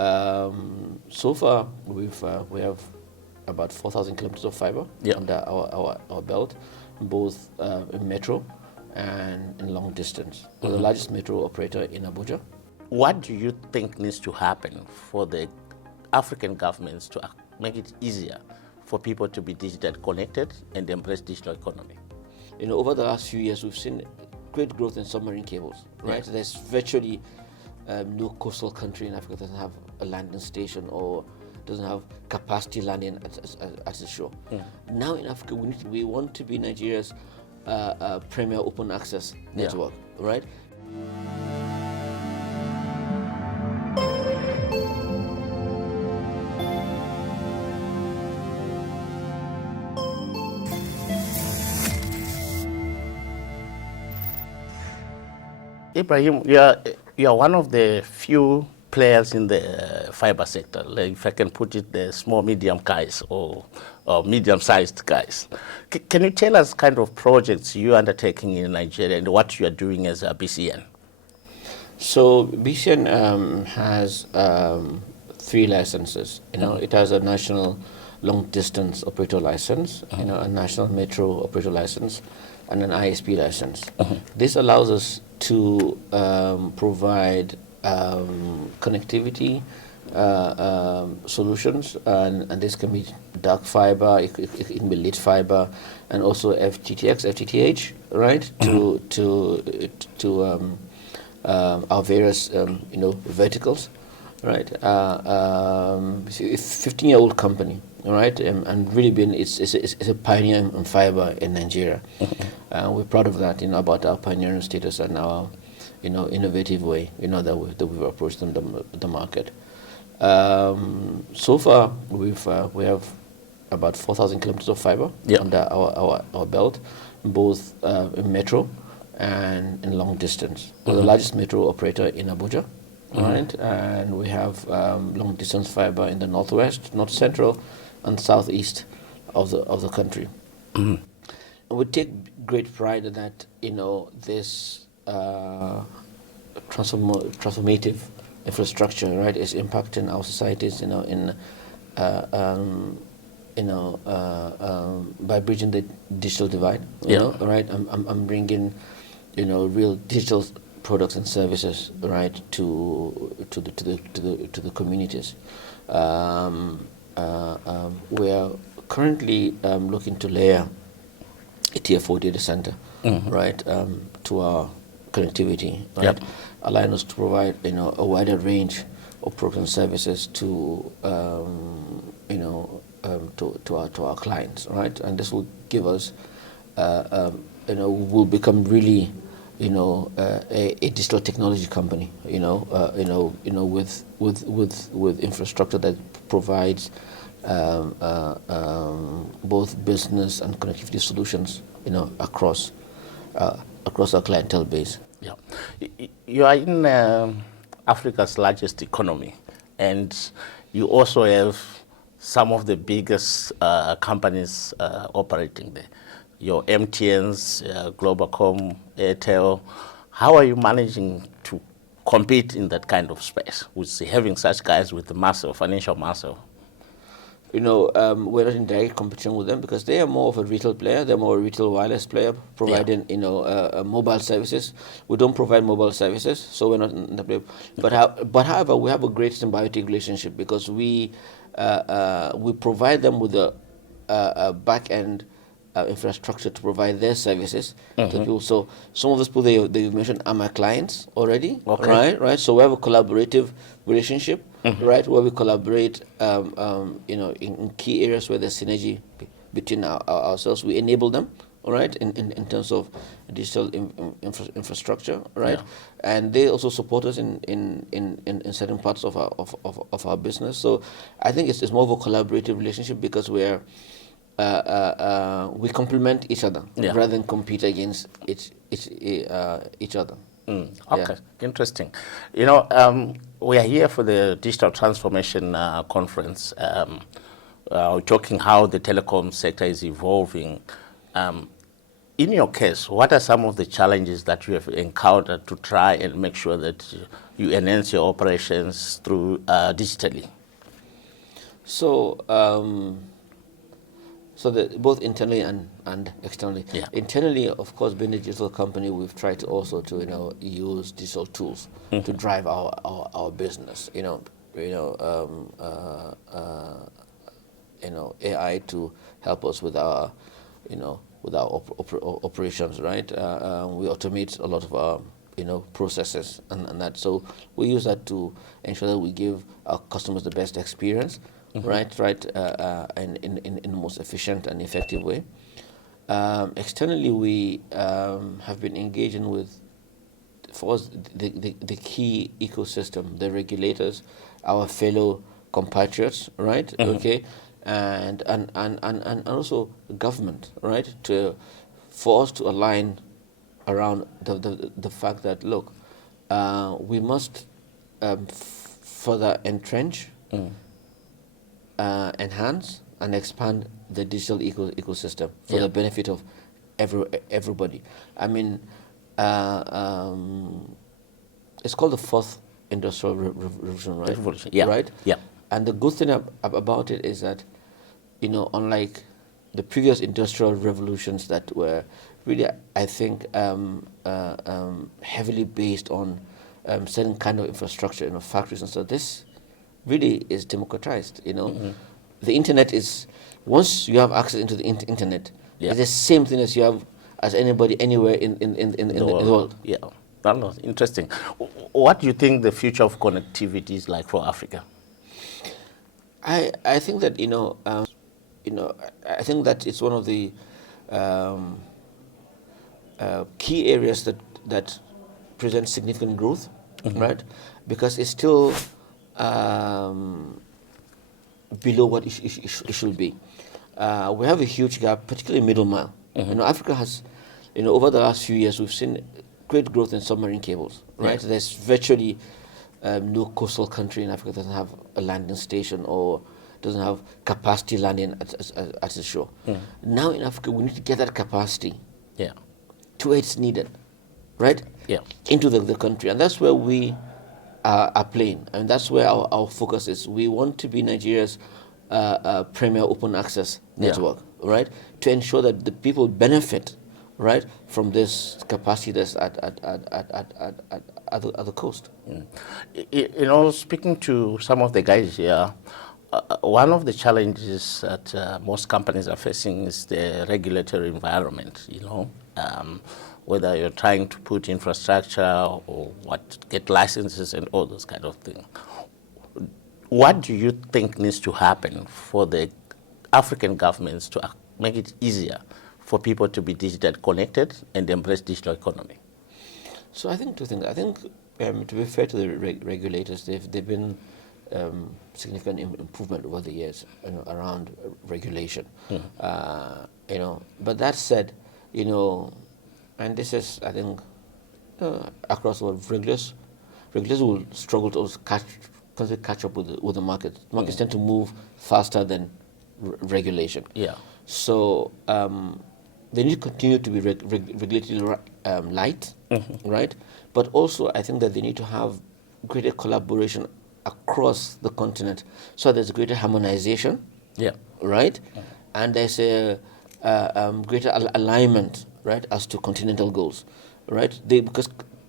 So far, we have about 4,000 kilometers of fiber under our belt, both in metro and in long distance. We're the largest metro operator in Abuja. What do you think needs to happen for the African governments to make it easier for people to be digitally connected and embrace digital economy? Over the last few years, we've seen great growth in submarine cables, right? Yeah. There's virtually no coastal country in Africa that doesn't have a landing station or doesn't have capacity landing at the shore. Now in Africa, we want to be Nigeria's premier open access network, right? Ibrahim, you are one of the few players in the fiber sector, like if I can put it, the small, medium guys or medium-sized guys. Can you tell us kind of projects you're undertaking in Nigeria and what you are doing as a BCN? So BCN has 3 licenses. It has a national long-distance operator license, a national metro operator license, and an ISP license. This allows us to provide connectivity solutions, and this can be dark fiber, it can be lit fiber, and also FTTX, FTTH, right? To our various verticals, right? It's a 15-year-old company, right? And really it's a pioneer in fiber in Nigeria. We're proud of that, about our pioneering status and our innovative way, that we've approached the market. So far, we have about 4,000 kilometers of fiber under our belt, both in metro and in long distance. We're the largest metro operator in Abuja, right? And we have long distance fiber in the northwest, north central, and southeast of the country. And we take great pride in that, this transformative infrastructure, right, is impacting our societies, by bridging the digital divide, right? I'm bringing, real digital products and services, right, to the communities. We are currently looking to layer a tier 4 data center, right, to our connectivity, right, allowing us to provide a wider range of products and services to our clients, right, and this will give us will become really a digital technology company, with infrastructure that provides both business and connectivity solutions, across our clientele base. Yeah, you are in Africa's largest economy, and you also have some of the biggest companies operating there. Your MTNs, Novacom, Airtel. How are you managing to compete in that kind of space with having such guys with the massive financial muscle? We're not in direct competition with them because they are more of a retail player. They're more a retail wireless player providing, mobile services. We don't provide mobile services, so we're not in the play. But however, we have a great symbiotic relationship because we provide them with a back-end infrastructure to provide their services to people. So some of those people they've mentioned are my clients already, right? So we have a collaborative relationship, right, where we collaborate, in key areas where there's synergy between ourselves. We enable them, all right, in terms of digital infrastructure, right, and they also support us in certain parts of our business. So I think it's more of a collaborative relationship because we complement each other rather than compete against each other. Okay, interesting. We are here for the Digital Transformation Conference. We're talking how the telecom sector is evolving. In your case, what are some of the challenges that you have encountered to try and make sure that you enhance your operations through digitally? So, both internally and externally. Yeah. Internally, of course, being a digital company, we've tried to also to use digital tools to drive our business. AI to help us with our operations, right? We automate a lot of our processes and that. So we use that to ensure that we give our customers the best experience, right, in the most efficient and effective way. Externally, we have been engaging with, for us, the key ecosystem, the regulators, our fellow compatriots, right? Okay, and also the government, right? For us to align around the fact that, look, we must further entrench, enhance and expand the digital ecosystem for the benefit of everybody. I mean, it's called the fourth industrial revolution, right? Revolution, yeah. Right? Yeah. And the good thing about it is that, unlike the previous industrial revolutions that were really, I think, heavily based on certain kind of infrastructure, factories and so, this really is democratized. The internet is, once you have access into the internet, it's the same thing as you have as anybody anywhere in the world. Yeah, that was interesting. What do you think the future of connectivity is like for Africa? I think that I think that it's one of the key areas that present significant growth, right? Because it's still below what it should be. We have a huge gap, particularly middle mile. Africa has, over the last few years, we've seen great growth in submarine cables, right? Yes. There's virtually no coastal country in Africa that doesn't have a landing station or doesn't have capacity landing at the shore. Now in Africa, we need to get that capacity to where it's needed, right? Into the country. And that's where we are playing. And that's where our focus is. We want to be Nigeria's premier open access network, right? To ensure that the people benefit, right, from this capacity that's at the coast. Speaking to some of the guys here, one of the challenges that most companies are facing is the regulatory environment, whether you're trying to put infrastructure or get licenses and all those kind of things. What do you think needs to happen for the African governments to make it easier for people to be digitally connected and embrace digital economy? So I think two things. I think, to be fair to the regulators, they've been significant improvement over the years around regulation. But that said, and this is, I think, across the world, regulators will struggle to catch up with the market. Markets tend to move faster than regulation. So they need to continue to be regulatorily light, right? But also, I think that they need to have greater collaboration across the continent, so there's greater harmonization, right? And there's a greater alignment, right, as to continental goals, right? Because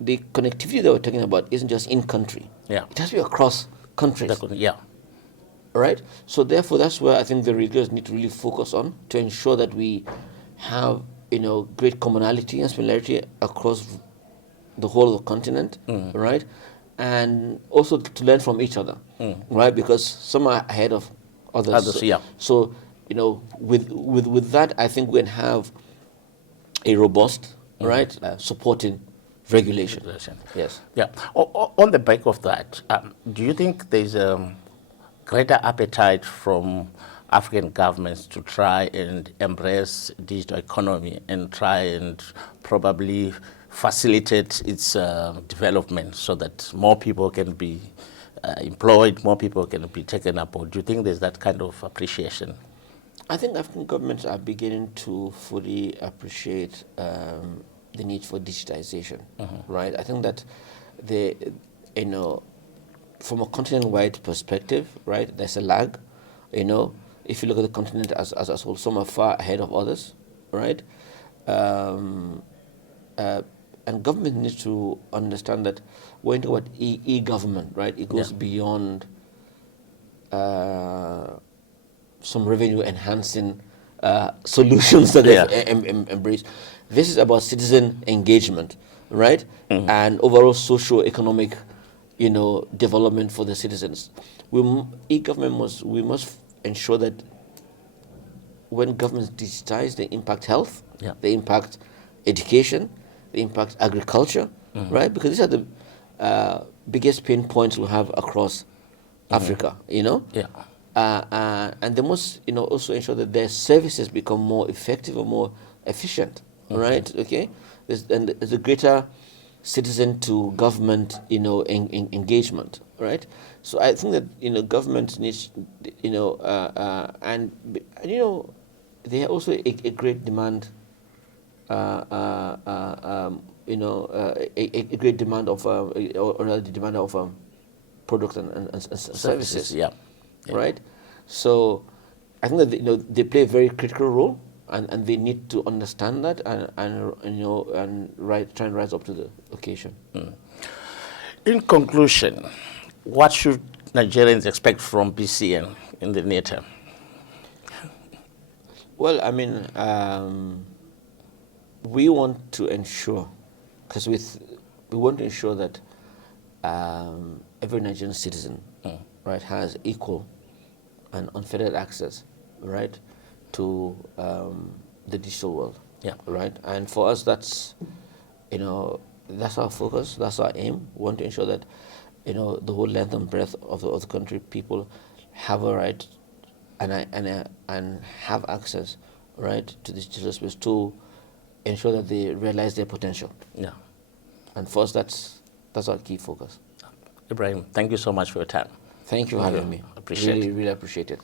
the connectivity that we're talking about isn't just in country; it has to be across countries. Right. So therefore, that's where I think the regulators need to really focus on to ensure that we have great commonality and similarity across the whole of the continent, right? And also to learn from each other, right? Because some are ahead of others. So with that, I think we can have a robust, right, supporting regulation. Yes. On the back of that, do you think there's a greater appetite from African governments to try and embrace digital economy and try and probably facilitate its development so that more people can be employed, more people can be taken up? Or do you think there's that kind of appreciation? I think African governments are beginning to fully appreciate the need for digitization, right? I think that you know, from a continent-wide perspective, right, there's a lag. You know, if you look at the continent as a whole, some are far ahead of others, right? And government needs to understand that when you talk about e-government, right, it goes beyond some revenue-enhancing solutions that they've embraced. This is about citizen engagement, right, and overall socio-economic, you know, development for the citizens. E-government we must ensure that when governments digitize, they impact health, they impact education, they impact agriculture, right? Because these are the biggest pain points we have across Africa, you know? And they must, you know, also ensure that their services become more effective or more efficient, right? Okay? There's a greater citizen to government, you know, engagement, right? So I think that, you know, government needs, you know, and you know, they are also a great demand, you know, a great demand of, or the demand of products and services, right? So I think that, you know, they play a very critical role, and they need to understand that and you know, and try and rise up to the occasion. In conclusion, what should Nigerians expect from BCN in the near term? Well, I mean, we want to ensure, because we want to ensure that every Nigerian citizen, right, has equal and unfettered access, right, to the digital world, right. And for us, that's, you know, that's our focus, that's our aim. We want to ensure that, you know, the whole length and breadth of the country, people have a right and have access, right, to this digital space to ensure that they realize their potential. And for us, that's our key focus. Ibrahim, thank you so much for your time. Thank you for having me. Appreciate it. Really appreciate it.